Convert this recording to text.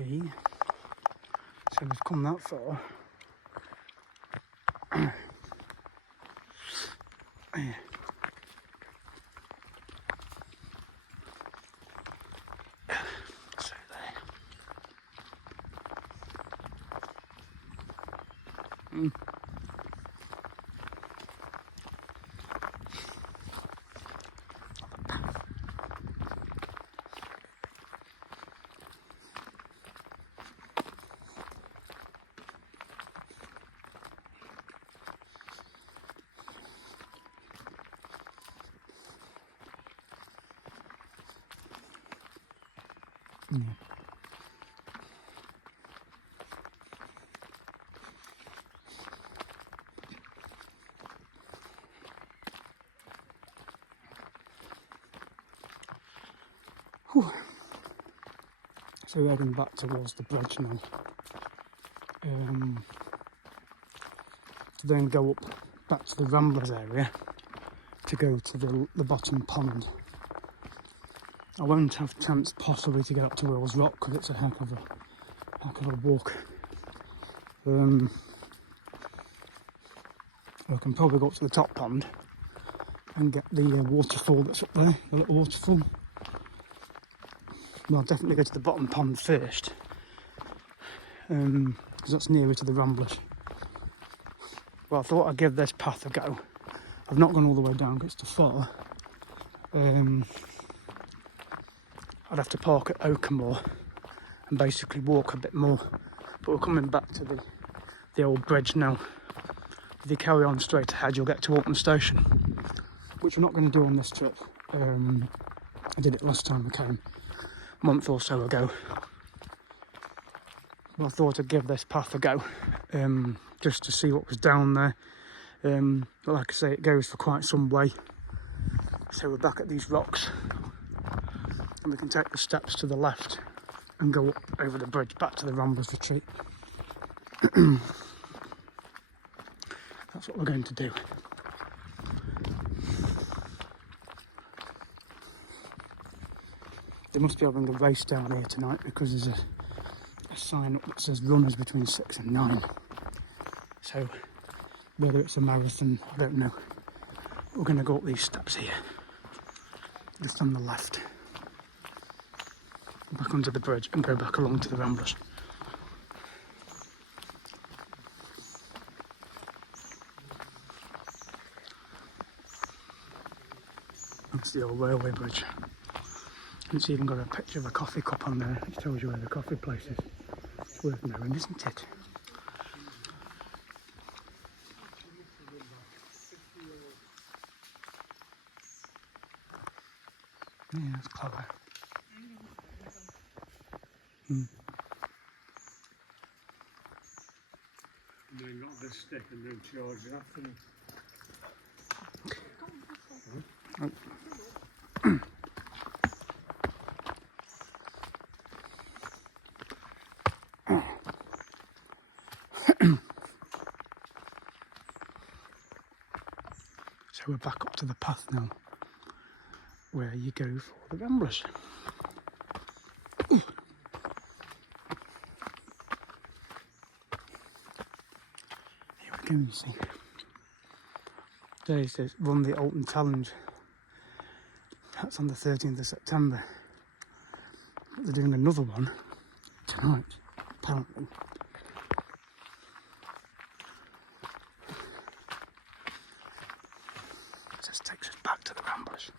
Okay, so we've come that far. Yeah. So there. Yeah. Whew. So we're heading back towards the bridge now. To then go up back to the Ramblers area to go to the bottom pond. I won't have a chance possibly to get up to Will's Rock because it's a heck of a walk. I can probably go up to the top pond and get the waterfall that's up there, the little waterfall. Well, I'll definitely go to the bottom pond first, because that's nearer to the Ramblers. Well, I thought I'd give this path a go. I've not gone all the way down because it's too far. I'd have to park at Oakenmore and basically walk a bit more. But we're coming back to the old bridge now. If you carry on straight ahead, you'll get to Alton Station, which we're not going to do on this trip. I did it last time I came, a month or so ago. But I thought I'd give this path a go, just to see what was down there. But like I say, it goes for quite some way. So we're back at these rocks, and we can take the steps to the left and go up over the bridge back to the Ramblers retreat. That's what we're going to do. They must be having a race down here tonight because there's a sign up that says runners between 6 and 9. So whether it's a marathon, I don't know. We're going to go up these steps here, just on the left, back onto the bridge and go back along to the Ramblers. That's the old railway bridge. It's even got a picture of a coffee cup on there, which tells you where the coffee place is. It's worth knowing, isn't it? Yeah, that's clever. They got this stick and then charge it after them. Oh. So we're back up to the path now, where you go for the Ramblers. Here we go, you see. Today says run the Alton Challenge. That's on the 13th of September. But they're doing another one tonight, apparently. This takes us back to the Ramblers.